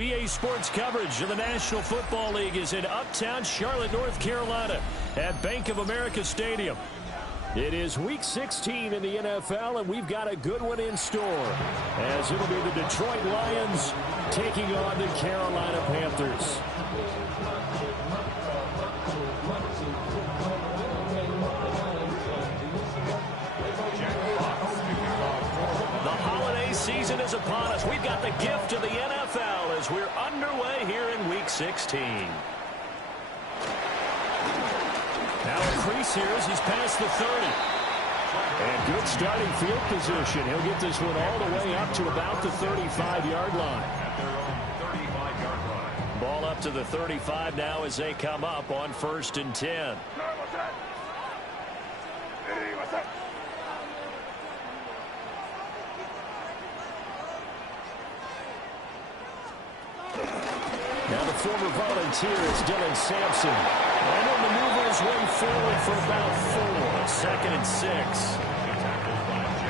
EA Sports coverage of the National Football League is in uptown Charlotte, North Carolina at Bank of America Stadium. It is Week 16 in the NFL, and we've got a good one in store, as it'll be the Detroit Lions taking on the Carolina Panthers. The holiday season is upon us. We've got the gift of the NFL as we're underway here in Week 16. Now a crease here as he's past the 30. And good starting field position. He'll get this one all the way up to about the 35-yard line. Ball up to the 35 now as they come up on 1st and 10. Now the former volunteer is Dylan Sampson. And he'll maneuver his way forward for about 4. 2nd and 6.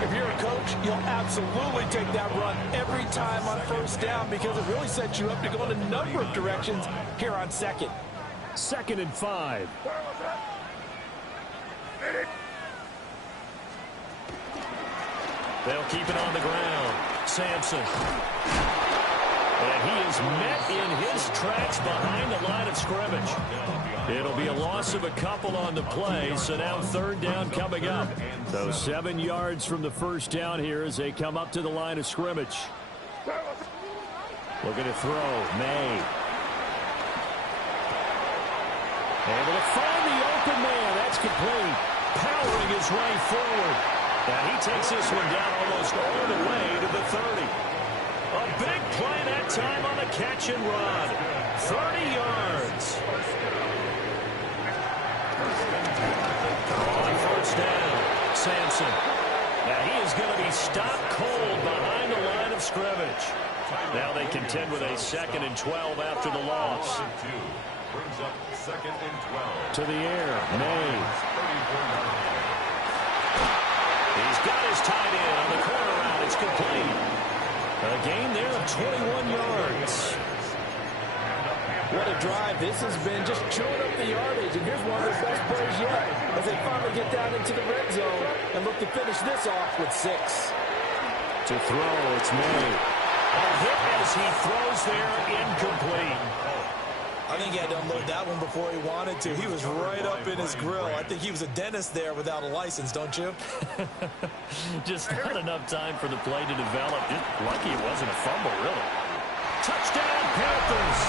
If you're a coach, you'll absolutely take that run every time on 1st down because it really sets you up to go in a number of directions here on 2nd. 2nd and 5. They'll keep it on the ground. Sampson. And he is met in his tracks behind the line of scrimmage. It'll be a loss of a couple on the play, so now 3rd down coming up. So 7 yards from the 1st down here as they come up to the line of scrimmage. Looking to throw. May. Able to find the open man. That's complete. Powering his way forward. And he takes this one down almost all the way to the 30. A big play that time on the catch and run. 30 yards. On 1st down, Sampson. Now he is going to be stopped cold behind the line of scrimmage. Now they contend with a 2nd and 12 after the loss. Brings up 2nd and 12. To the air, May. He's got his tight end on the corner route. It's complete. A gain there of 21 yards. What a drive this has been, just chewing up the yardage. And here's one of their best plays yet as they finally get down into the red zone and look to finish this off with 6. To throw, it's May. A hit as he throws there, incomplete. I think he had to unload that one before he wanted to. He was right up in his grill. I think he was a dentist there without a license, don't you? Just not enough time for the play to develop. Just lucky it wasn't a fumble, really. Touchdown, Panthers.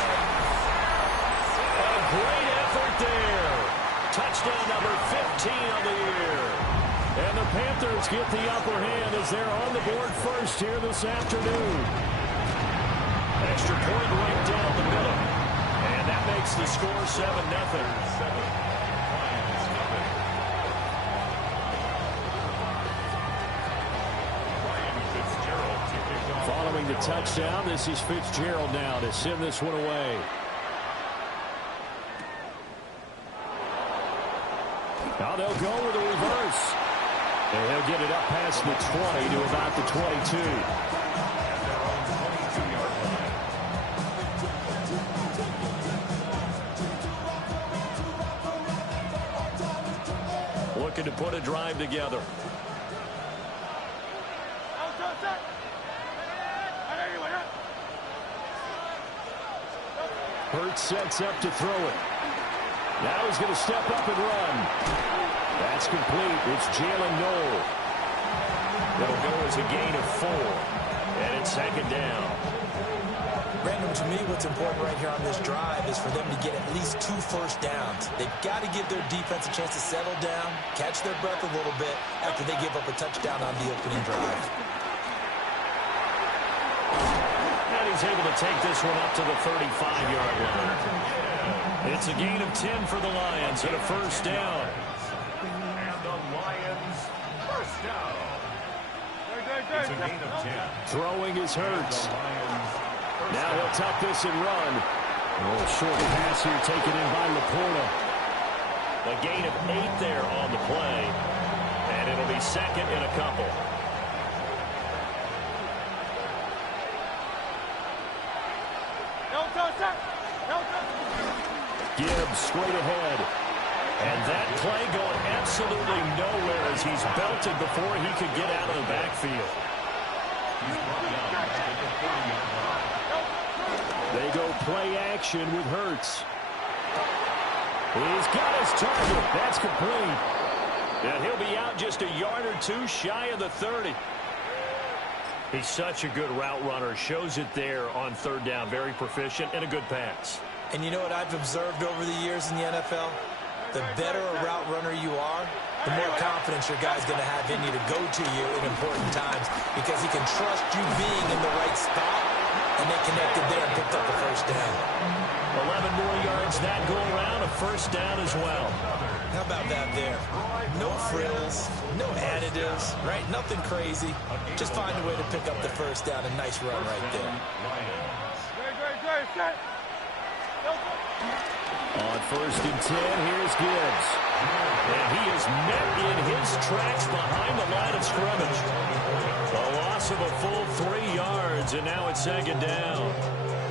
A great effort there. Touchdown number 15 on the year. And the Panthers get the upper hand as they're on the board first here this afternoon. Extra point right down the middle. And that makes the score 7-0. Following the touchdown, this is Fitzgerald now to send this one away. Now they'll go with a reverse. And he'll get it up past the 20 to about the 22. Looking to put a drive together. Hurts sets up to throw it. Now he's going to step up and run. That's complete. It's Jalen Noel. It'll go as a gain of 4. And it's 2nd down. Brandon, to me, what's important right here on this drive is for them to get at least 2 first downs. They've got to give their defense a chance to settle down, catch their breath a little bit after they give up a touchdown on the opening drive. And he's able to take this one up to the 35-yard line. It's a gain of 10 for the Lions and a 1st down. And the Lions, 1st down. It's a gain of 10. Throwing is Hurts. Now he'll tuck this and run. A little short pass here taken in by Laporta. A gain of 8 there on the play. And it'll be 2nd and a couple. Gibbs straight ahead. And that play going absolutely nowhere as he's belted before he could get out of the backfield. They go play action with Hurts. He's got his target. That's complete. And he'll be out just a yard or two shy of the 30. He's such a good route runner. Shows it there on third down. Very proficient and a good pass. And you know what I've observed over the years in the NFL? The better a route runner you are, the more confidence your guy's going to have in you to go to you in important times because he can trust you being in the right spot, and they connected there and picked up the first down. 11 more yards that go around, a first down as well. How about that there? No frills, no additives, right? Nothing crazy. Just find a way to pick up the first down. A nice run right there. On first and 10, here's Gibbs. And he is met in his tracks behind the line of scrimmage. A loss of a full 3 yards, and now it's second down.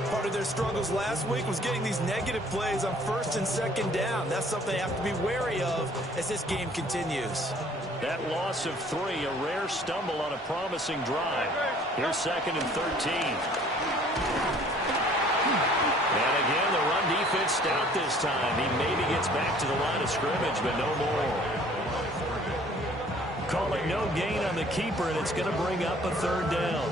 Part of their struggles last week was getting these negative plays on first and second down. That's something they have to be wary of as this game continues. That loss of 3, a rare stumble on a promising drive. Here's second and 13. And again, the run defense stout this time. He maybe gets back to the line of scrimmage, but no more. Call it no gain on the keeper, and it's going to bring up a third down.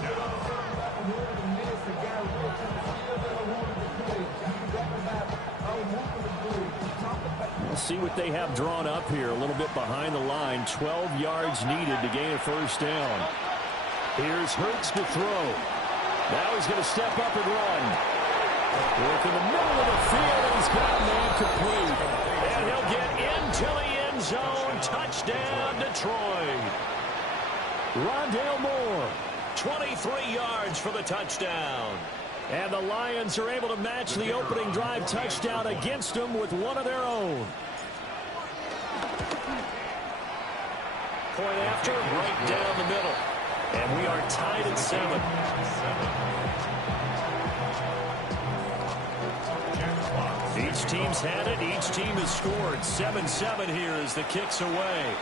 We'll see what they have drawn up here. A little bit behind the line. 12 yards needed to gain a first down. Here's Hurts to throw. Now he's going to step up and run. Work in the middle of the field, and he's got a man complete. And he'll get into the end zone. Touchdown, Detroit. Rondale Moore, 23 yards for the touchdown. And the Lions are able to match the opening drive touchdown against them with one of their own. Point after, right down the middle. And we are tied at 7. Each team's had it. Each team has scored. 7-7 here as the kick's away.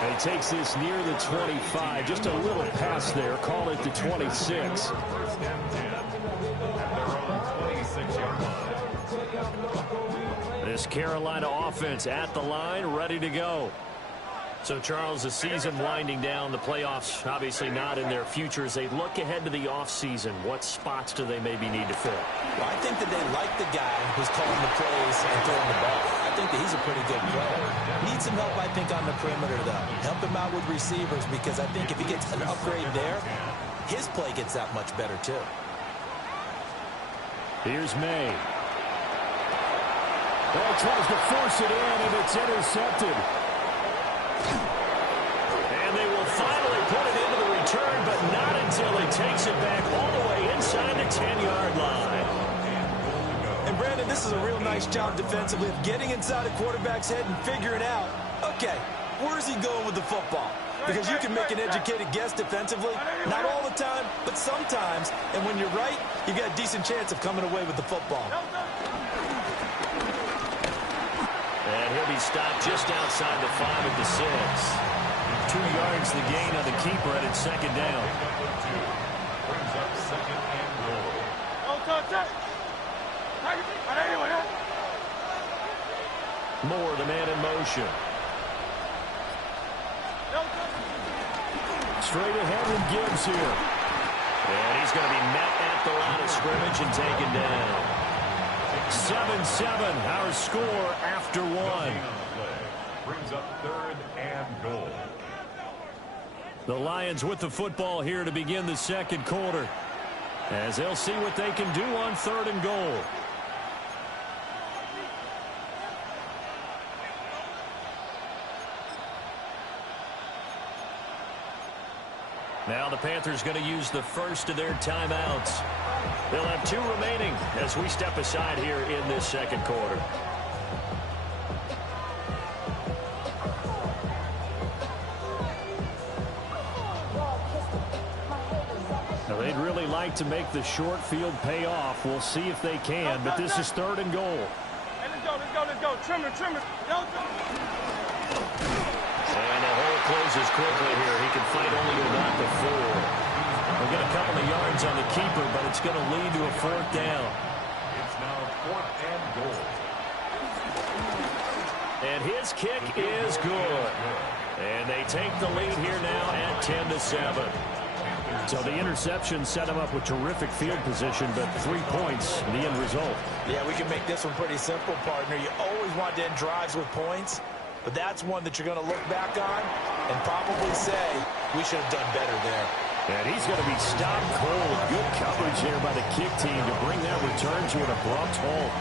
And he takes this near the 25. Just a little pass there. Call it the 26. This Carolina offense at the line, ready to go. So, Charles, the season winding down, the playoffs obviously not in their future. As they look ahead to the offseason, what spots do they maybe need to fill? Well, I think that they like the guy who's calling the plays and throwing the ball. I think that he's a pretty good player. Needs some help, I think, on the perimeter, though. Help him out with receivers because I think if he gets an upgrade there, his play gets that much better, too. Here's May. Ball tries to force it in, and it's intercepted. And they will finally put it into the return, but not until he takes it back all the way inside the 10-yard line. And, Brandon, this is a real nice job defensively of getting inside a quarterback's head and figuring out, okay, where's he going with the football? Because you can make an educated guess defensively, not all the time, but sometimes. And when you're right, you've got a decent chance of coming away with the football. And he'll be stopped just outside the 5 at the 6. 2 yards the gain on the keeper, and it's second down. Moore, the man in motion. Straight ahead with Gibbs here. And he's going to be met at the line of scrimmage and taken down. 7-7, our score after 1. Brings up third and goal. The Lions with the football here to begin the second quarter, as they'll see what they can do on third and goal. Now the Panthers going to use the first of their timeouts. They'll have 2 remaining as we step aside here in this second quarter. Now they'd like to make the short field pay off. We'll see if they can, but this is 3rd and goal. Hey, let's go. Trim it. And the hole closes quickly here. He can fight only to about the 4. We'll get a couple of yards on the keeper, but it's going to lead to a 4th down. It's now 4th and goal. And his kick is good. And they take the lead here now at 10-7. So the interception set him up with terrific field position, but 3 points, the end result. Yeah, we can make this one pretty simple, partner. You always want to end drives with points, but that's one that you're going to look back on and probably say, we should have done better there. And he's going to be stopped cold. Good coverage there by the kick team to bring that return to an abrupt halt.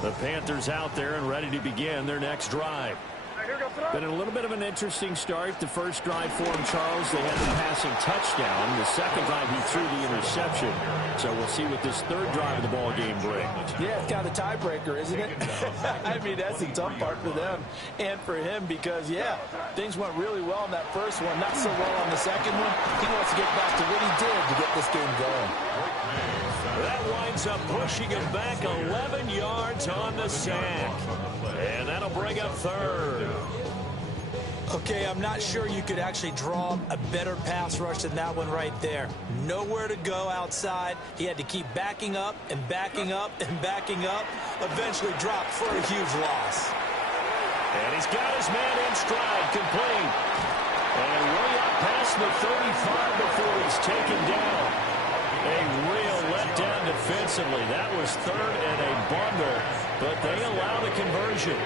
The Panthers out there and ready to begin their next drive. Been a little bit of an interesting start. The first drive for him, Charles, they had the passing touchdown. The second drive, he threw the interception. So we'll see what this 3rd drive of the ball game brings. Yeah, it's kind of a tiebreaker, isn't it? I mean, that's the tough part for them and for him because, yeah, things went really well in that first one, not so well on the second one. He wants to get back to what he did to get this game going. That winds up pushing him back 11 yards on the sack. And that'll bring up 3rd. Okay, I'm not sure you could actually draw a better pass rush than that one right there. Nowhere to go outside. He had to keep backing up and backing up and backing up. Eventually dropped for a huge loss. And he's got his man in stride, complete. And way up past the 35 before he's taken down. A real letdown defensively. That was 3rd and a bundle, but they allow the conversion.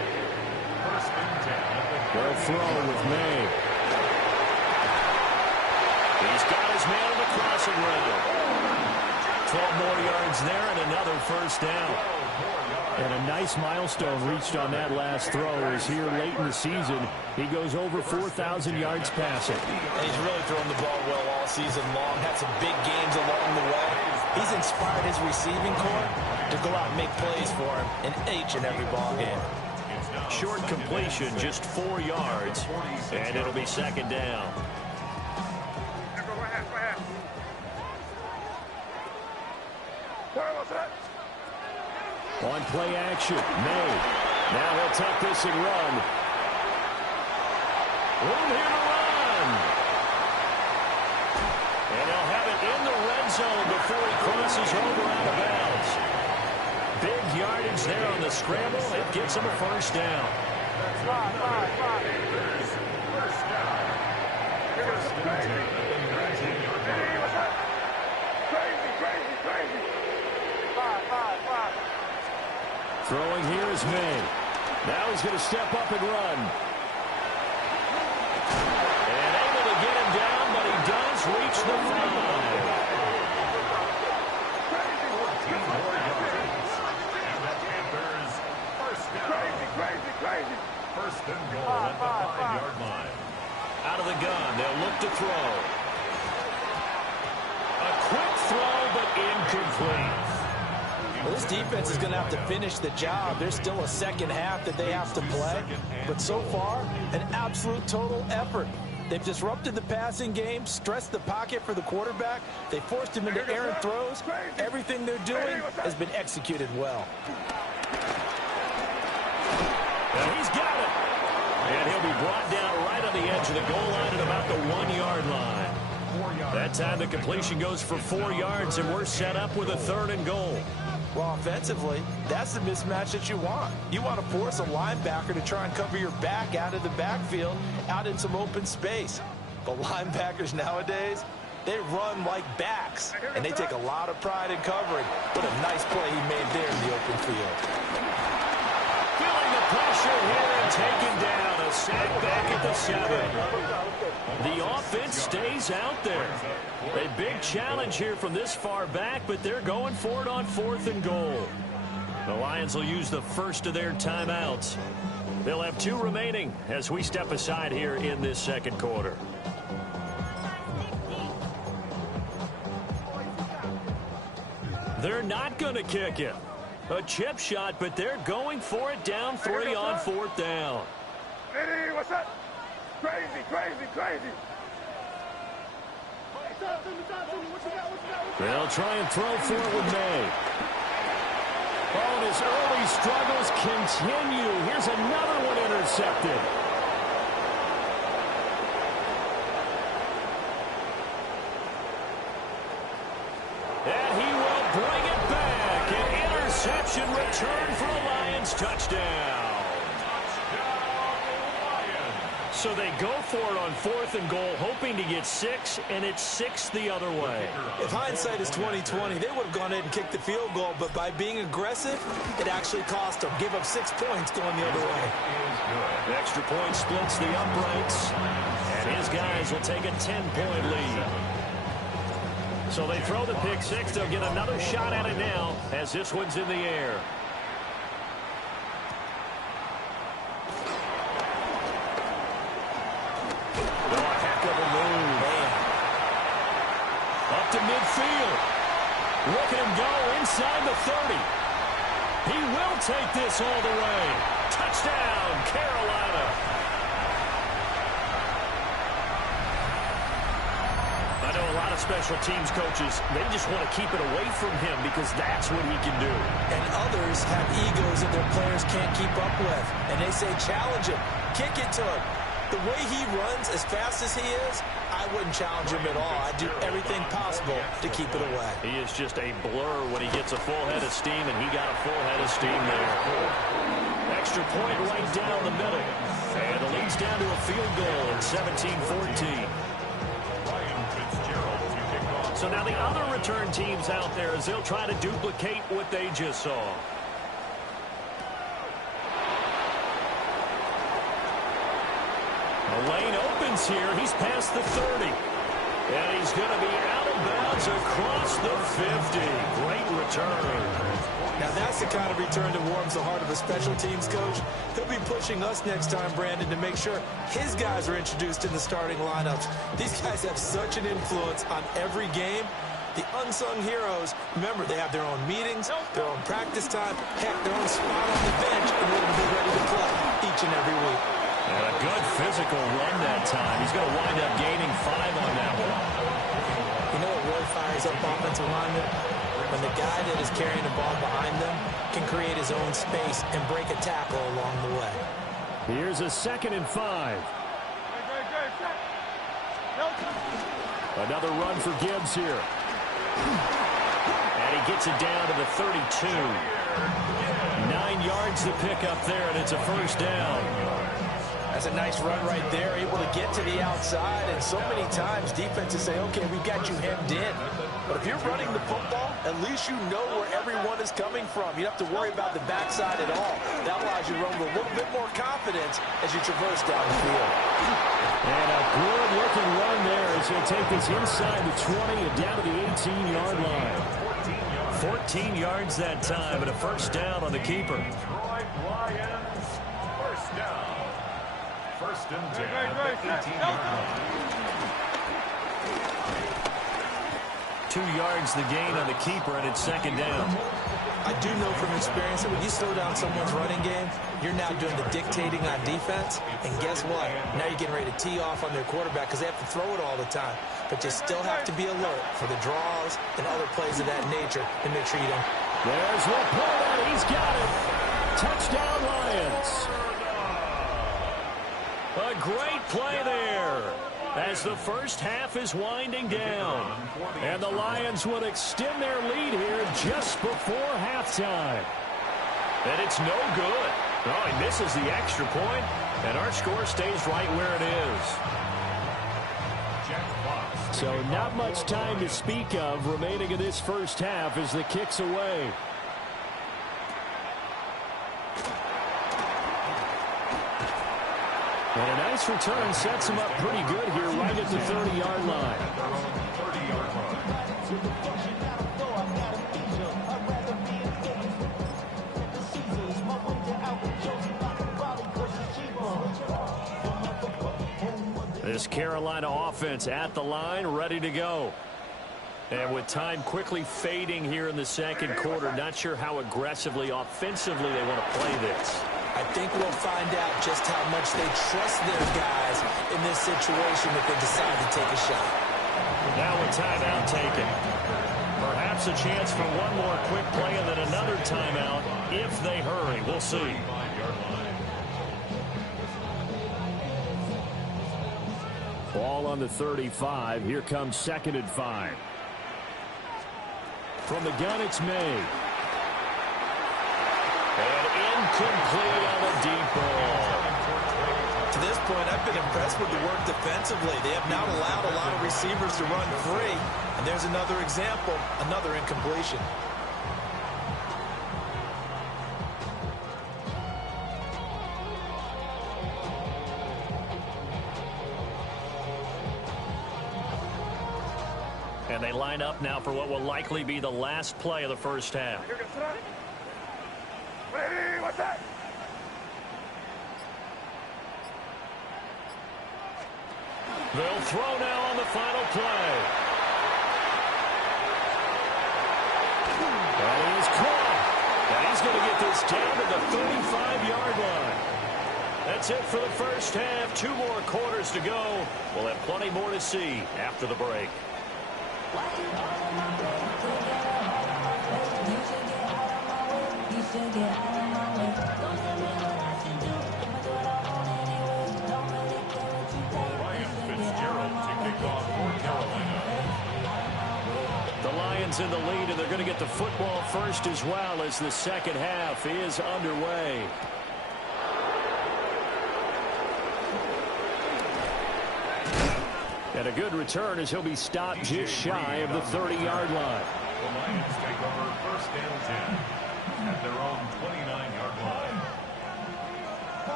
They'll throw with May. He's got his man on the crossing route. 12 more yards there and another 1st down. And a nice milestone reached on that last throw as here late in the season, he goes over 4,000 yards passing. And he's really thrown the ball well all season long. Had some big games along the way. He's inspired his receiving corps to go out and make plays for him in each and every ball game. Short completion, just 4 yards, and it'll be 2nd down. On play action, May. Now he'll take this and run. Room here to run. And he'll have it in the red zone before he crosses over out of bounds. Big yardage there on the scramble. It gets him a 1st down. Throwing here is May. Now he's going to step up and run. And able to get him down, but he does reach the 5. First and goal at the 5-yard line. Out of the gun, they'll look to throw. A quick throw, but incomplete. Well, this defense is going to have to finish the job. There's still a second half that they have to play. But so far, an absolute total effort. They've disrupted the passing game, stressed the pocket for the quarterback. They forced him into errant throws. Everything they're doing has been executed well. And he's got it. And he'll be brought down right on the edge of the goal line at about the 1-yard line. That time the completion goes for 4 yards, and we're set up with a 3rd and goal. Well, offensively, that's the mismatch that you want. You want to force a linebacker to try and cover your back out of the backfield, out in some open space. But linebackers nowadays, they run like backs, and they take a lot of pride in covering. What a nice play he made there in the open field. Feeling the pressure here and taken down. A sack back at the 7. The offense stays out there. A big challenge here from this far back, but they're going for it on 4th and goal. The Lions will use the first of their timeouts. They'll have 2 remaining as we step aside here in this 2nd quarter. They're not going to kick it. A chip shot, but they're going for it down 3 on 4th down. Crazy. They'll try and throw for it with May. Oh, and his early struggles continue. Here's another one intercepted. And he will bring it back. An interception return for a Lions touchdown. So they go for it on 4th and goal, hoping to get 6, and it's 6 the other way. If hindsight is 20/20, they would have gone ahead and kicked the field goal, but by being aggressive, it actually cost them. Give up 6 points going the other way. The extra point splits the uprights, and his guys will take a 10-point lead. So they throw the pick 6. They'll get another shot at it now as this one's in the air. To midfield. Look at him go inside the 30. He will take this all the way. Touchdown, Carolina. I know a lot of special teams coaches, they just want to keep it away from him because that's what he can do. And others have egos that their players can't keep up with. And they say, challenge him. Kick it to him. The way he runs, as fast as he is, I wouldn't challenge him at all. I'd do everything possible to keep it away. He is just a blur when he gets a full head of steam, and he got a full head of steam there. Extra point right down the middle. And the lead's down to a field goal at 17-14. So now the other return teams out there as they'll try to duplicate what they just saw. The lane opens here. He's past the 30. And he's going to be out of bounds across the 50. Great return. Now that's the kind of return that warms the heart of a special teams coach. He'll be pushing us next time, Brandon, to make sure his guys are introduced in the starting lineups. These guys have such an influence on every game. The unsung heroes, remember, they have their own meetings, their own practice time, heck, their own spot on the bench in order to be ready to play each and every week. And a good physical run that time. He's going to wind up gaining 5 on that one. You know what really fires up offensive linemen? When the guy that is carrying the ball behind them can create his own space and break a tackle along the way. Here's a 2nd and 5. Another run for Gibbs here. And he gets it down to the 32. 9 yards to pick up there, and it's a first down. That's a nice run right there, able to get to the outside, and so many times defenses say, okay, we've got you hemmed in. But if you're running the football, at least you know where everyone is coming from. You don't have to worry about the backside at all. That allows you to run with a little bit more confidence as you traverse down the field. And a good-looking run there as he'll take this inside the 20 and down to the 18-yard line. 14 yards that time, and a first down on the keeper. First down. First and 10 at the 18-yard line. 2 yards the gain on the keeper, and it's second down. I do know from experience that when you slow down someone's running game, you're now doing the dictating on defense. And guess what? Now you're getting ready to tee off on their quarterback because they have to throw it all the time. But you still have to be alert for the draws and other plays of that nature to make sure you don't. There's Laporta. He's got it. Touchdown, Lions. A great play there as the first half is winding down. And the Lions would extend their lead here just before halftime. And it's no good. Oh, he misses the extra point, and our score stays right where it is. So not much time to speak of remaining in this first half as the kick's away. And a nice return sets him up pretty good here right at the 30-yard line. This Carolina offense at the line, ready to go. And with time quickly fading here in the second quarter, not sure how aggressively, offensively they want to play this. I think we'll find out just how much they trust their guys in this situation if they decide to take a shot. Now a timeout taken. Perhaps a chance for one more quick play and then another timeout if they hurry. We'll see. Ball on the 35. Here comes 2nd and 5. From the gun, it's May. And incomplete on the deep ball. To this point, I've been impressed with the work defensively. They have not allowed a lot of receivers to run free. And there's another example, another incompletion. And they line up now for what will likely be the last play of the first half. What's that? They'll throw now on the final play. And he is caught. And he's going to get this down to the 35-yard line. That's it for the first half. 2 more quarters to go. We'll have plenty more to see after the break. The Lions in the lead, and they're going to get the football first as well as the second half is underway. And a good return as he'll be stopped just shy of the 30-yard line. The Lions take over 1st and 10 at their own 29-yard line.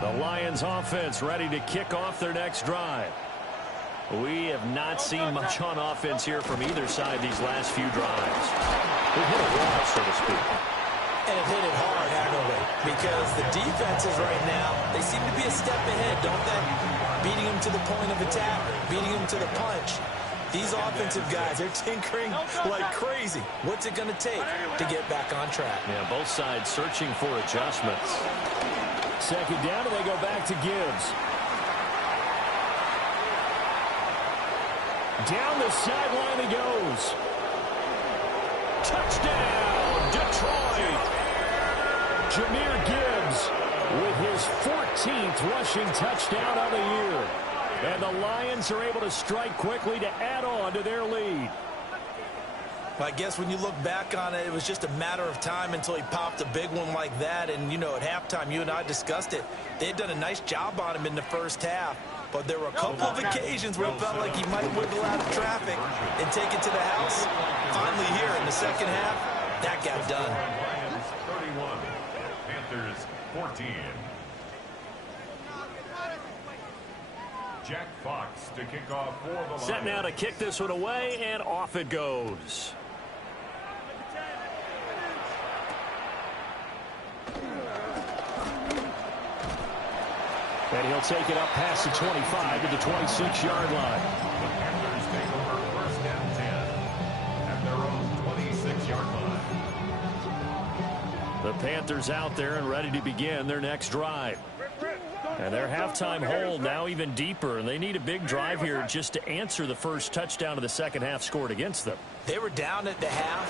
The Lions offense ready to kick off their next drive. We have not seen much on offense here from either side these last few drives. We've hit a wall, so to speak. And it hit it hard, haven't we? Because the defenses right now, they seem to be a step ahead, don't they? Beating them to the point of attack, beating them to the punch. These offensive guys, they're tinkering like crazy. What's it going to take to get back on track? Yeah, both sides searching for adjustments. 2nd down, and they go back to Gibbs. Down the sideline he goes. Touchdown, Detroit. Jahmyr Gibbs with his 14th rushing touchdown of the year. And the Lions are able to strike quickly to add on to their lead. I guess when you look back on it, it was just a matter of time until he popped a big one like that. And, you know, at halftime, you and I discussed it. They had done a nice job on him in the first half. But there were a couple of occasions where it felt like he might wiggle out of traffic and take it to the house. Finally here in the second half, that got done. Lions 31, Panthers 14. Jack Fox to kick off for the Lions. Set now to kick this one away, and off it goes. And he'll take it up past the 25 to the 26-yard line. The Panthers take over 1st and 10 at their own 26-yard line. The Panthers out there and ready to begin their next drive. And their halftime hole now even deeper, and they need a big drive here just to answer the first touchdown of the second half scored against them. They were down at the half.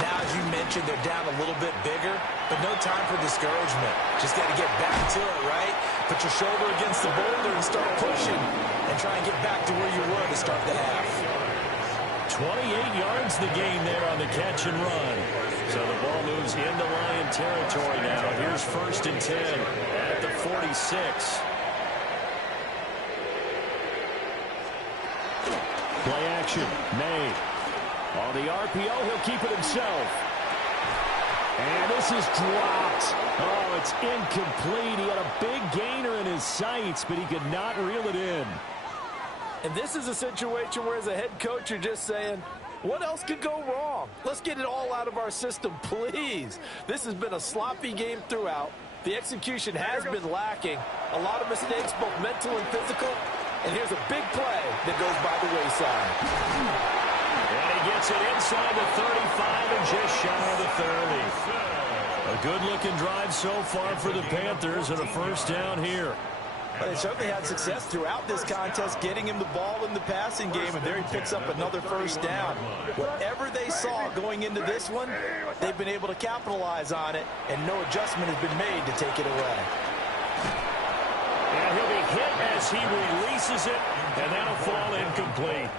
Now, as you mentioned, they're down a little bit bigger, but no time for discouragement. Just got to get back to it, right? Put your shoulder against the boulder and start pushing and try and get back to where you were to start the half. 28 yards the gain there on the catch and run. So the ball moves into Lion territory now. Here's 1st and 10 at the 46. Play action, May. On the RPO, he'll keep it himself. And this is dropped. Oh, it's incomplete. He had a big gainer in his sights, but he could not reel it in. And this is a situation where, as a head coach, you're just saying, what else could go wrong? Let's get it all out of our system, please. This has been a sloppy game throughout. The execution has been lacking. A lot of mistakes, both mental and physical. And here's a big play that goes by the wayside. And he gets it inside the 35 and just shy of the 30. A good-looking drive so far for the Panthers and a first down here. Well, they certainly had success throughout this contest getting him the ball in the passing game, and there he picks up another first down. Whatever they saw going into this one, they've been able to capitalize on it, and no adjustment has been made to take it away. And he'll be hit as he releases it, and that'll fall incomplete.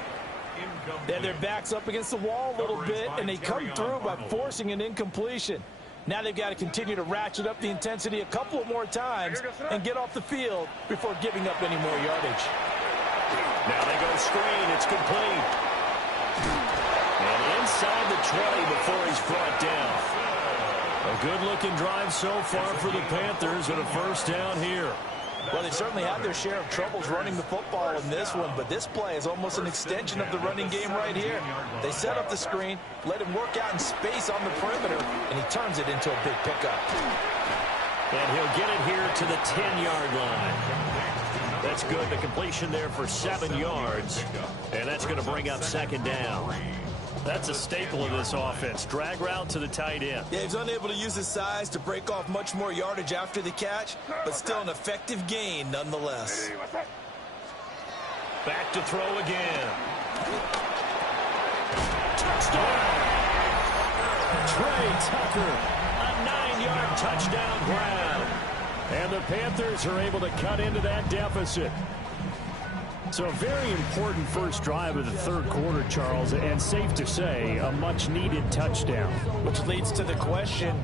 Then their back's up against the wall a little bit, and they come through by forcing an incompletion. Now they've got to continue to ratchet up the intensity a couple of more times and get off the field before giving up any more yardage. Now they go screen. It's complete. And inside the 20 before he's brought down. A good-looking drive so far for the Panthers and a first down here. Well, they certainly had their share of troubles running the football in this one, but this play is almost an extension of the running game right here. They set up the screen, let him work out in space on the perimeter, and he turns it into a big pickup. And he'll get it here to the 10-yard line. That's good. The completion there for 7 yards, and that's going to bring up second down. That's a staple of this offense. Drag route to the tight end. Yeah, he's unable to use his size to break off much more yardage after the catch, but still an effective gain nonetheless. Back to throw again. Touchdown! Trey Tucker, a 9-yard touchdown grab. And the Panthers are able to cut into that deficit. So a very important first drive of the third quarter, Charles, and safe to say, a much-needed touchdown. Which leads to the question,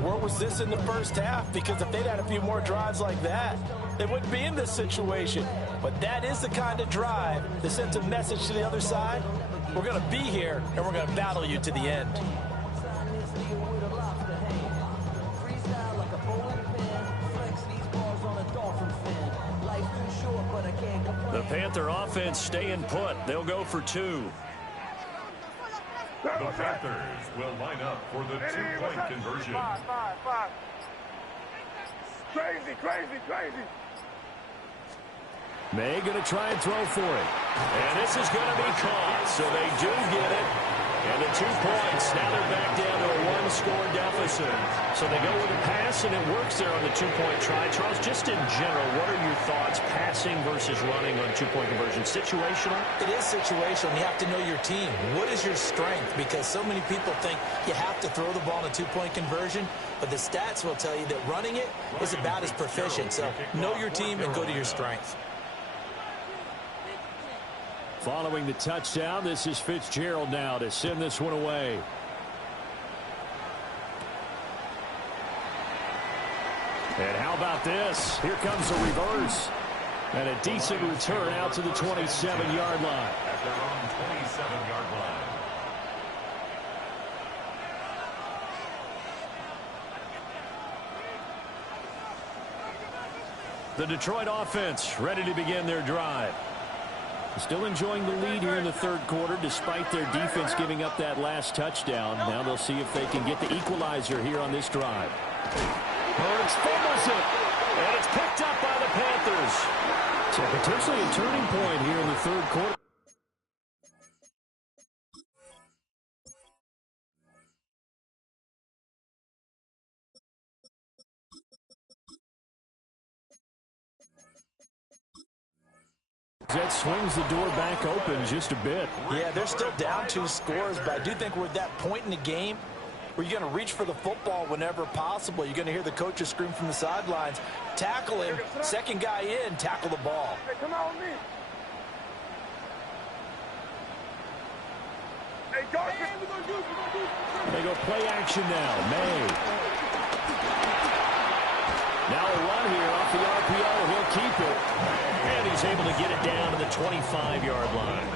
where was this in the first half? Because if they'd had a few more drives like that, they wouldn't be in this situation. But that is the kind of drive that sends a message to the other side. We're going to be here, and we're going to battle you to the end. The Panther offense staying put. They'll go for 2. The Panthers will line up for the two-point conversion. Five. Crazy. May going to try and throw for it. And this is going to be caught, so they do get it. And the 2 points, now they're back down to a 1-score deficit. So they go with a pass, and it works there on the 2-point try. Charles, just in general, what are your thoughts passing versus running on 2-point conversion? Situational? It is situational. You have to know your team. What is your strength? Because so many people think you have to throw the ball in a 2-point conversion, but the stats will tell you that running it is about as proficient. So know your team and go to your strength. Following the touchdown, this is Fitzgerald now to send this one away. And how about this? Here comes a reverse. And a decent return out to the 27-yard line. At their own 27-yard line. The Detroit offense ready to begin their drive. Still enjoying the lead here in the third quarter despite their defense giving up that last touchdown. Now they'll see if they can get the equalizer here on this drive. Hurts fumbles it, and it's picked up by the Panthers. So potentially a turning point here in the third quarter. That swings the door back open just a bit. Yeah, they're still down 2 scores, but I do think we're at that point in the game where you're going to reach for the football whenever possible. You're going to hear the coaches scream from the sidelines, tackle him, second guy in, tackle the ball. Hey, come on with me. Hey, go. We're going to do it. They go play action now. May. Now a run here off the RPO. He'll keep it. And he's able to get it down to the 25-yard line.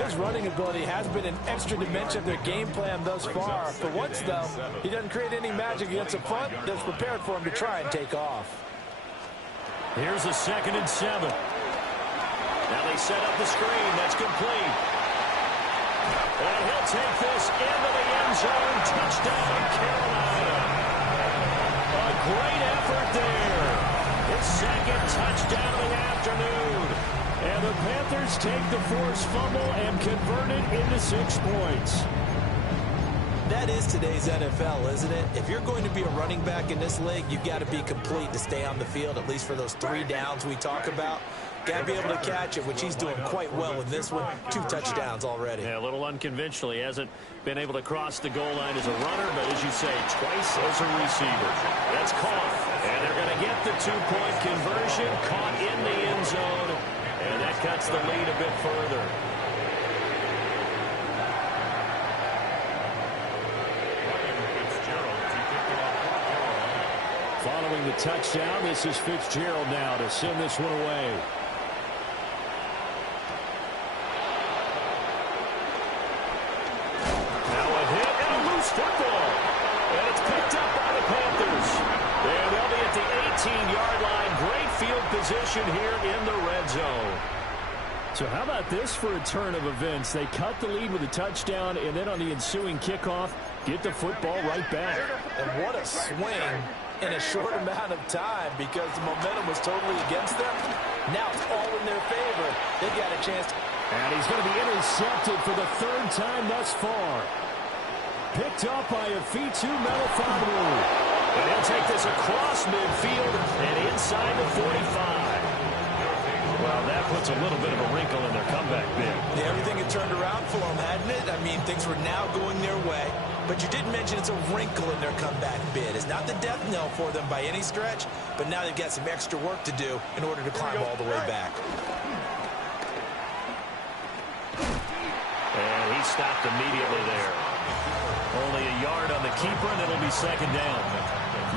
His running ability has been an extra dimension of their game plan thus far. For once, though, he doesn't create any magic against the front that's prepared for him to try and take off. Here's a 2nd and 7. Now they set up the screen. That's complete. And he'll take this into the end zone. Touchdown, Carolina. A great effort there. His 2nd touchdown of the afternoon. And the Panthers take the forced fumble and convert it into 6 points. that is today's NFL, isn't it? If you're going to be a running back in this league, you've got to be complete to stay on the field, at least for those 3 downs we talk about. Got to be able to catch it, which he's doing quite well in this one. 2 touchdowns already. Yeah, a little unconventional. He hasn't been able to cross the goal line as a runner, but as you say, twice as a receiver. That's caught. And they're going to get the 2-point conversion, caught in the end zone, and that cuts the lead a bit further. Following the touchdown, this is Fitzgerald now to send this one away. Now a hit and a loose football. And it's picked up by the Panthers. And they'll be at the 18-yard line. Great field position here in the red zone. So how about this for a turn of events? They cut the lead with a touchdown, and then on the ensuing kickoff, get the football right back. And what a swing in a short amount of time, because the momentum was totally against them. Now it's all in their favor. They've got a chance. And he's going to be intercepted for the 3rd time thus far. Picked up by Afitu Melifonwu. And he'll take this across midfield and inside the 45. Well, that puts a little bit of a wrinkle in their comeback bid. Yeah, everything had turned around for them, hadn't it? I mean, things were now going their way. But you did mention it's a wrinkle in their comeback bid. It's not the death knell for them by any stretch, but now they've got some extra work to do in order to climb all the way back. And he stopped immediately there. Only a yard on the keeper, and it'll be 2nd down.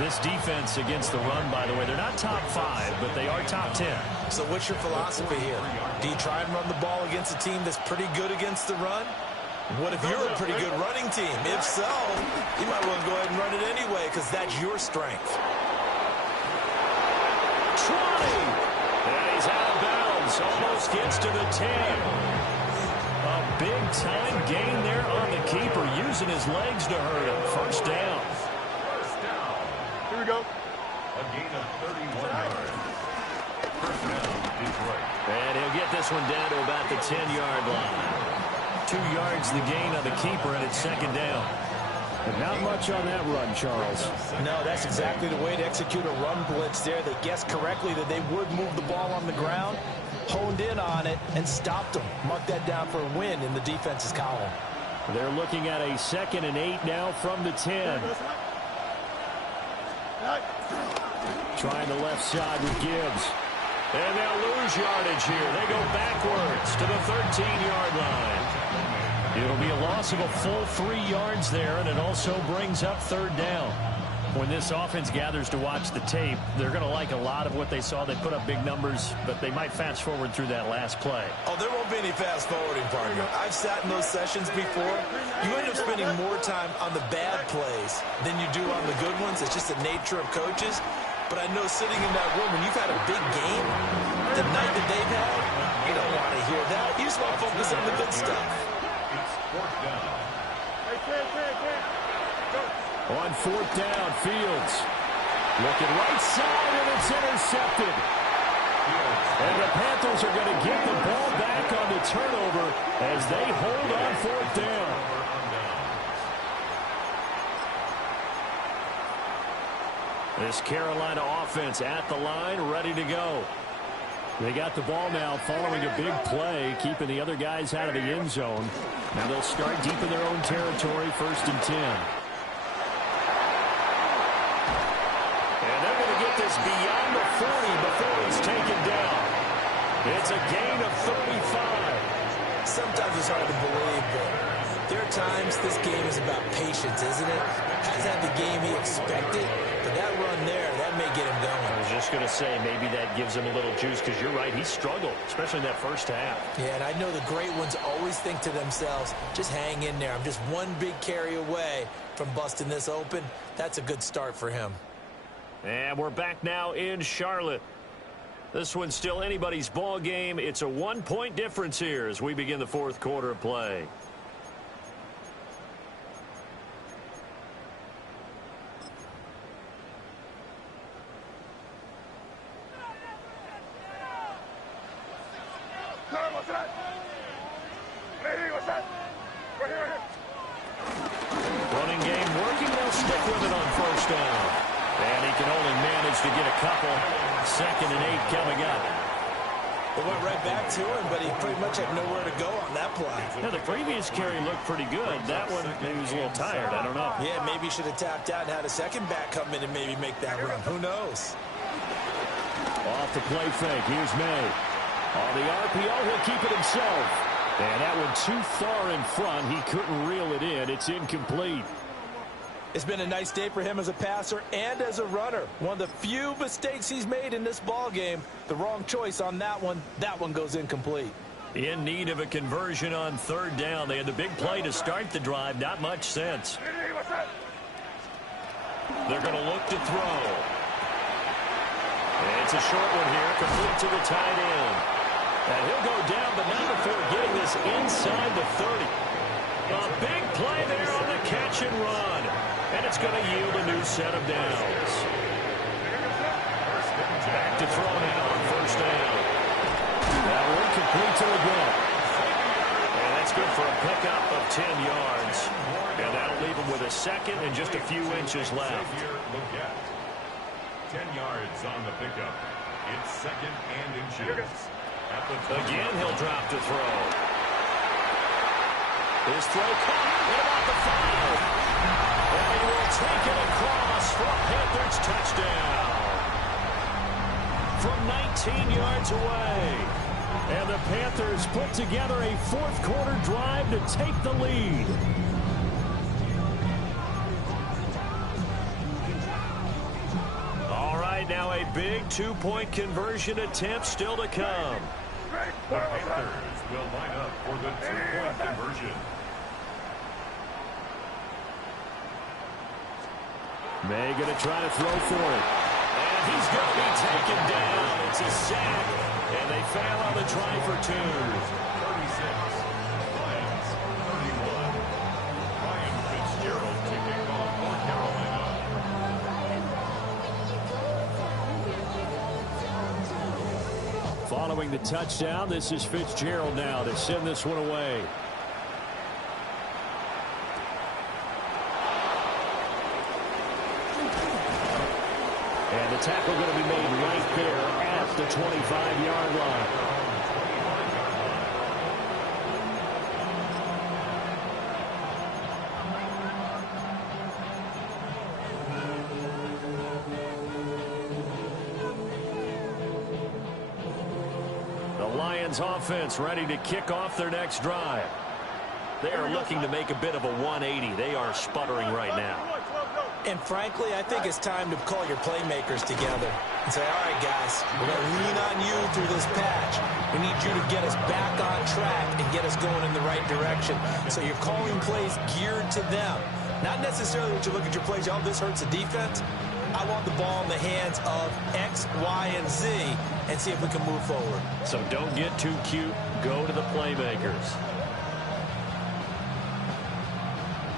This defense against the run, by the way, they're not top 5, but they are top 10. So what's your philosophy here? Do you try and run the ball against a team that's pretty good against the run? What if you're a pretty good running team? If so, you might well go ahead and run it anyway, because that's your strength. Trying! And he's out of bounds. Almost gets to the 10. A big-time gain there on the keeper, using his legs to hurt him. 1st down. Here we go. A gain of 31 yards. 1st down, Detroit. And he'll get this one down to about the 10-yard line. 2 yards the gain on the keeper, and it's 2nd down. And not much on that run, Charles. No, that's exactly the way to execute a run blitz there. They guessed correctly that they would move the ball on the ground, honed in on it, and stopped them. Mark that down for a win in the defense's column. They're looking at a 2nd and 8 now from the 10. Trying the left side with Gibbs. And they'll lose yardage here. They go backwards to the 13-yard line. It'll be a loss of a full 3 yards there, and it also brings up 3rd down. When this offense gathers to watch the tape, they're going to like a lot of what they saw. They put up big numbers, but they might fast forward through that last play. Oh, there won't be any fast forwarding, partner. I've sat in those sessions before. You end up spending more time on the bad plays than you do on the good ones. It's just the nature of coaches. But I know sitting in that room, when you've had a big game, the night that they've had, you don't want to hear that. You just want to focus on the good stuff. It's 4th down. On 4th down, Fields looking right side, and it's intercepted. And the Panthers are going to get the ball back on the turnover as they hold on 4th down. This Carolina offense at the line, ready to go. They got the ball now following a big play, keeping the other guys out of the end zone. Now they'll start deep in their own territory, 1st and 10. And they're going to get this beyond the 40 before he's taken down. It's a gain of 35. Sometimes it's hard to believe, but there are times this game is about patience, isn't it? Hasn't had the game he expected, but that run there, that may get him going. I was just going to say, maybe that gives him a little juice, because you're right, he struggled, especially in that 1st half. Yeah, and I know the great ones always think to themselves, just hang in there. I'm just one big carry away from busting this open. That's a good start for him. And we're back now in Charlotte. This one's still anybody's ball game. It's a 1-point difference here as we begin the 4th quarter of play. Running game working. They'll stick with it on first down. And he can only manage to get a couple. 2nd and 8 coming up. They went right back to him, but he pretty much had nowhere to go on that play. Now, the previous carry looked pretty good. That one, maybe he was a little tired. I don't know. Yeah, maybe he should have tapped out and had a second back come in and maybe make that run. Who knows? Off the play fake. Here's May. On the RPO, he'll keep it himself. And that one too far in front. He couldn't reel it in. It's incomplete. It's been a nice day for him as a passer and as a runner. One of the few mistakes he's made in this ball game. The wrong choice on that one. That one goes incomplete. In need of a conversion on 3rd down. They had the big play to start the drive. Not much sense. They're going to look to throw. It's a short one here. Complete to the tight end. And he'll go down, but not before getting this inside the 30. A big play there on the catch and run. And it's going to yield a new set of downs. Back to throw now on 1st down. That one complete to Legrand. And that's good for a pickup of 10 yards. And that'll leave him with a 2nd and just a few inches left. 10 yards on the pickup. It's 2nd and inches. Again, he'll drop to throw. His throw caught at about the 5. And he will take it across for a Panthers touchdown. From 19 yards away. And the Panthers put together a 4th quarter drive to take the lead. All right, now a big 2-point conversion attempt still to come. The Panthers will line up for the 2-point conversion. May going to try to throw for it. And he's going to be taken down. It's a sack. And they fail on the try for 2. 36. Lions, 31. Ryan Fitzgerald to kick off for Carolina. Following the touchdown, this is Fitzgerald now to send this one away. And the tackle going to be made right there at the 25-yard line. The Lions offense ready to kick off their next drive. They are looking to make a bit of a 180. They are sputtering right now. And frankly, I think it's time to call your playmakers together and say, all right, guys, we're going to lean on you through this patch. We need you to get us back on track and get us going in the right direction. So you're calling plays geared to them. Not necessarily that you look at your plays, oh, this hurts the defense. I want the ball in the hands of X, Y, and Z and see if we can move forward. So don't get too cute. Go to the playmakers.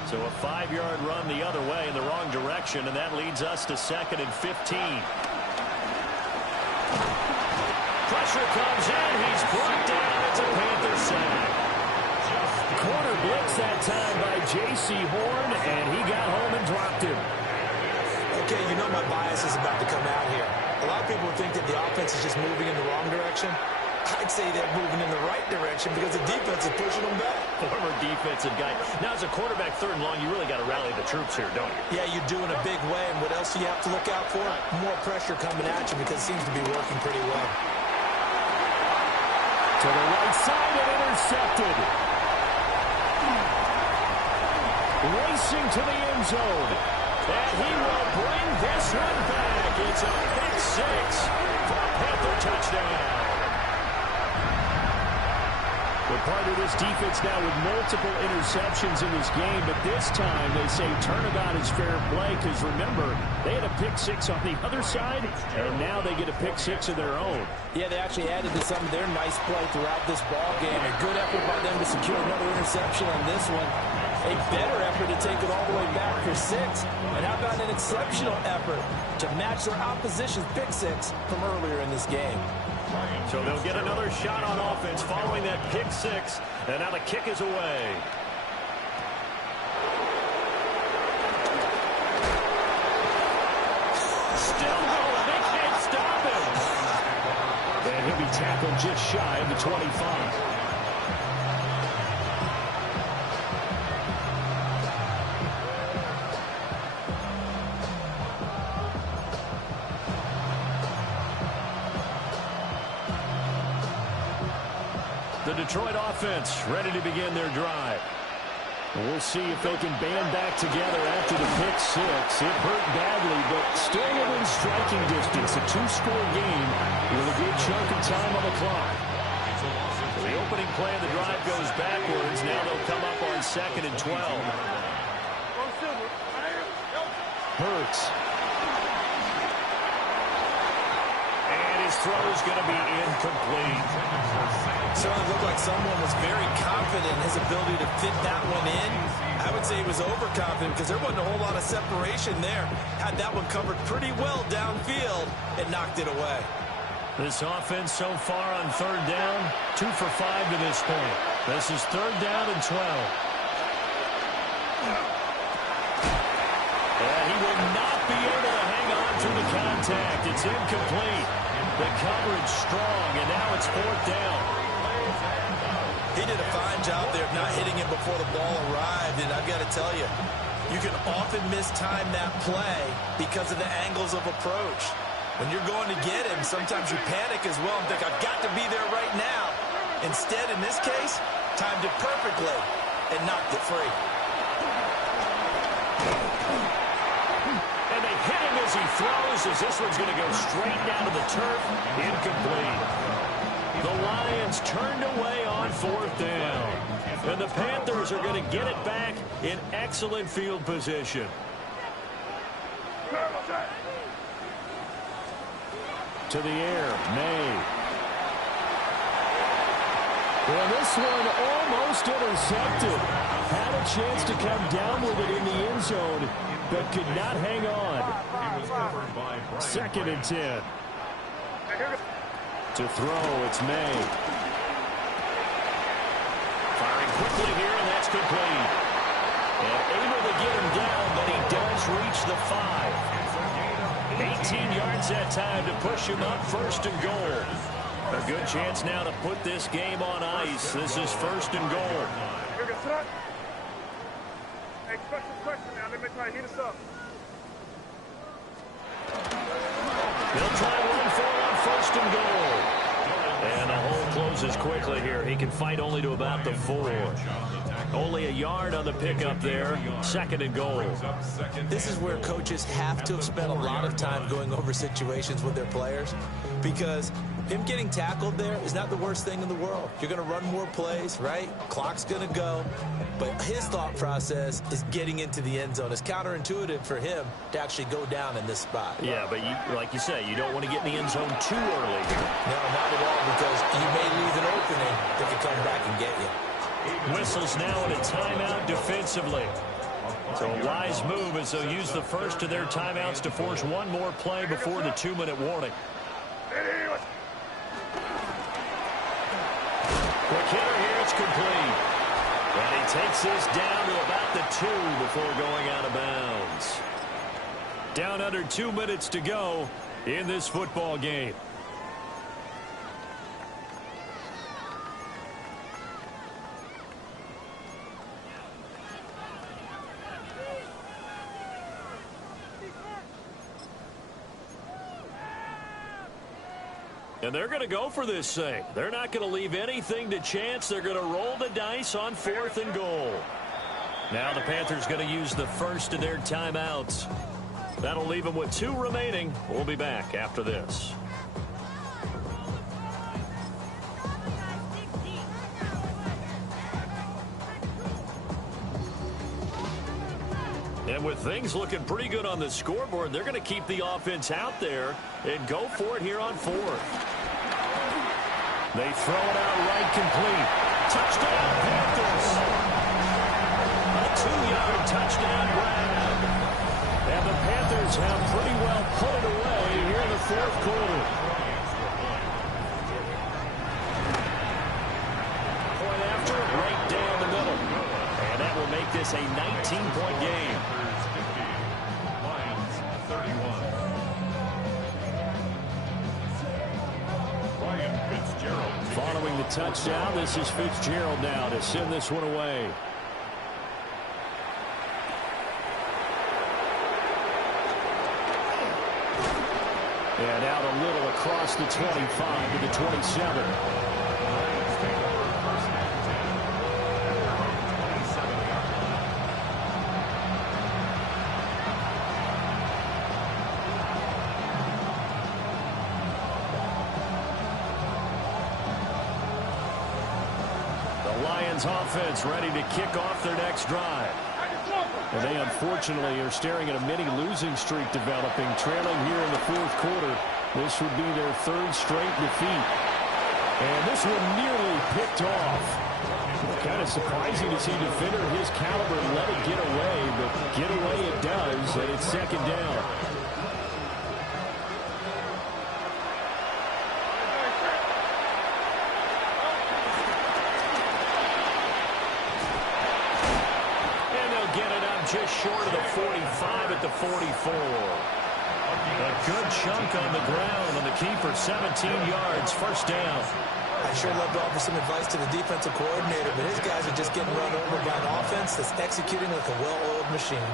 So a 5-yard run the other way in the wrong direction, and that leads us to 2nd and 15. Pressure comes in. He's brought down. It's a Panther sack. Corner blitz that time by J.C. Horn, and he got home and dropped him. Okay, you know my bias is about to come out here. A lot of people think that the offense is just moving in the wrong direction. I'd say they're moving in the right direction because the defense is pushing them back. Former defensive guy. Now, as a quarterback 3rd and long, you really got to rally the troops here, don't you? Yeah, you do in a big way. And what else do you have to look out for? More pressure coming at you because it seems to be working pretty well. To the right side and intercepted. Racing to the end zone. And he will bring this one back. It's a pick 6 for a Panther touchdown. We're part of this defense now with multiple interceptions in this game, but this time they say turnabout is fair play because, remember, they had a pick 6 on the other side, and now they get a pick 6 of their own. Yeah, they actually added to some of their nice play throughout this ball game. A good effort by them to secure another interception on this one. A better effort to take it all the way back for 6. And how about an exceptional effort to match their opposition's pick 6 from earlier in this game? So they'll get another shot on offense following that pick 6, and now the kick is away. still just shy of the 25. The Detroit offense ready to begin their drive. We'll see if they can band back together after the pick six. It hurt badly, but still within striking distance. A two-score game with a good chunk of time on the clock. So the opening play of the drive goes backwards. Now they'll come up on 2nd and 12. Hurts. And his throw is going to be incomplete. Certainly looked like someone was very confident in his ability to fit that one in. I would say he was overconfident because there wasn't a whole lot of separation there. Had that one covered pretty well downfield and knocked it away. This offense so far on 3rd down, 2 for 5 to this point. This is 3rd down and 12. And he will not be able to hang on through the contact. It's incomplete. The coverage strong, and now it's 4th down. He did a fine job there of not hitting it before the ball arrived, and I've got to tell you, you can often mistime that play because of the angles of approach. When you're going to get him, sometimes you panic as well and think, I've got to be there right now. Instead, in this case, timed it perfectly and knocked it free. And they hit him as he throws, as this one's going to go straight down to the turf. Incomplete. The Lions turned away on 4th down. And the Panthers are going to get it back in excellent field position. To the air, May. Well, this one almost intercepted. Had a chance to come down with it in the end zone, but could not hang on. 2nd and 10. To throw, it's May. Firing quickly here, and that's complete. And able to get him down, but he does reach the 5. 18 yards that time to push him up, 1st and goal. A good chance now to put this game on ice. This is 1st and goal. They'll try run for it on 1st and goal. And the hole closes quickly here. He can fight only to about the 4. Only a yard on the pickup there. 2nd and goal. This is where coaches have to have spent a lot of time going over situations with their players, because him getting tackled there is not the worst thing in the world. You're going to run more plays, right? Clock's going to go. But his thought process is getting into the end zone. It's counterintuitive for him to actually go down in this spot. Yeah, but like you say, you don't want to get in the end zone too early. No, not at all, because you may leave an opening that could come back and get you. Whistles now in a timeout defensively. So a wise move as they'll use the first of their timeouts to force one more play before the 2-minute warning. Quick hitter here, it's complete. And he takes this down to about the 2 before going out of bounds. Down under 2 minutes to go in this football game. And they're going to go for this thing. They're not going to leave anything to chance. They're going to roll the dice on 4th and goal. Now the Panthers going to use the first of their timeouts. That'll leave them with 2 remaining. We'll be back after this. And with things looking pretty good on the scoreboard, they're going to keep the offense out there and go for it here on 4th. They throw it out right, complete. Touchdown, Panthers. A 2-yard touchdown grab. And the Panthers have pretty well put it away here in the 4th quarter. Point after, right down the middle. And that will make this a 19-point game. Lions 31. Ryan Fitzgerald. the touchdown. This is Fitzgerald now to send this one away. And out a little across the 25 to the 27. The Lions offense ready to kick off their next drive. And they unfortunately are staring at a mini losing streak developing, trailing here in the fourth quarter. This would be their third straight defeat. And this one nearly picked off. Kind of surprising to see a defender of his caliber let it get away, but get away it does, and it's second down. Just short of the 45 at the 44. A good chunk on the ground on the keeper, 17 yards, first down. I'd sure love to offer some advice to the defensive coordinator, but his guys are just getting run over by an offense that's executing like a well-oiled machine.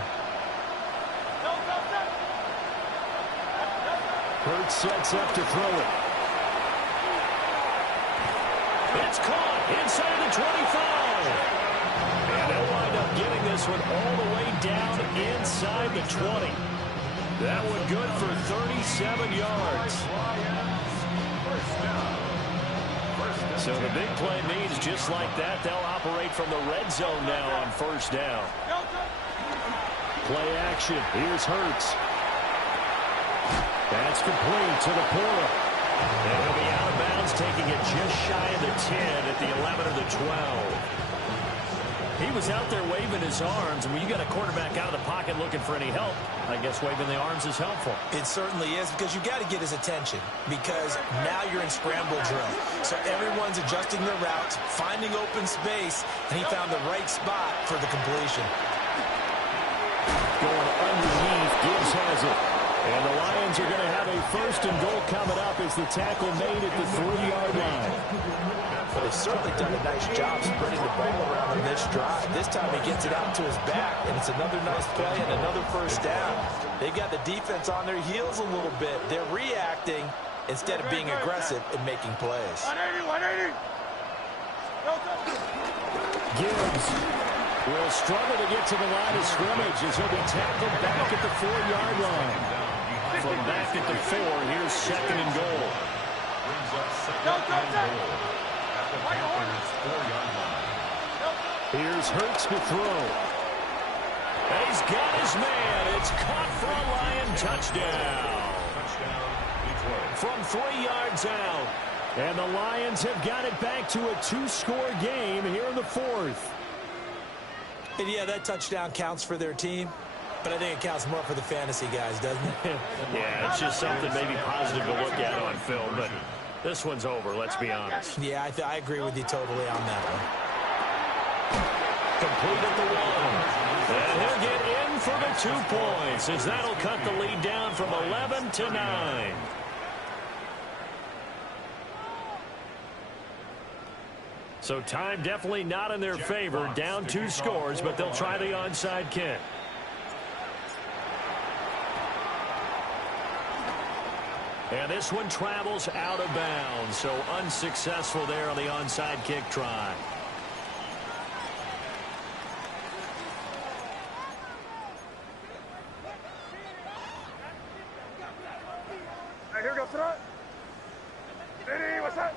Hurts sets up to throw it. It's caught inside the 25. And they'll wind up getting this one all the way down inside the 20. That one good for 37 yards. So the big play means just like that, they'll operate from the red zone now on first down. Play action. Here's Hurts. That's complete to the portal. And he'll be out of bounds, taking it just shy of the 10 at the 11 or the 12. He was out there waving his arms, and when you got a quarterback out of the pocket looking for any help, I guess waving the arms is helpful. It certainly is, because you got to get his attention, because now you're in scramble drill. So everyone's adjusting their routes, finding open space, and he found the right spot for the completion. Going underneath, Gibbs has it. And the Lions are going to have a first and goal coming up as the tackle made at the 3-yard line. Well, they've certainly done a nice job spreading the ball around on this drive. This time he gets it out to his back, and it's another nice play and another first down. They've got the defense on their heels a little bit. They're reacting instead of being aggressive and making plays. 180, 180. Gibbs will struggle to get to the line of scrimmage as he'll be tackled back at the 4-yard line. From back at the 4, here's second and goal. Here's Hurts to throw. And he's got his man. It's caught for a Lion touchdown. From 3 yards out. And the Lions have got it back to a 2-score game here in the fourth. And yeah, that touchdown counts for their team, but I think it counts more for the fantasy guys, doesn't it? Yeah, it's just something maybe positive to look at on film, but this one's over, let's be honest. Yeah, I agree with you totally on that one. Complete at the 1. And he'll get in for the 2 points, as that'll cut the lead down from 11 to 9. So time definitely not in their favor. Down 2 scores, but they'll try the onside kick. And this one travels out of bounds, so unsuccessful there on the onside kick try. Hey, here we go, front. Ready, what's up?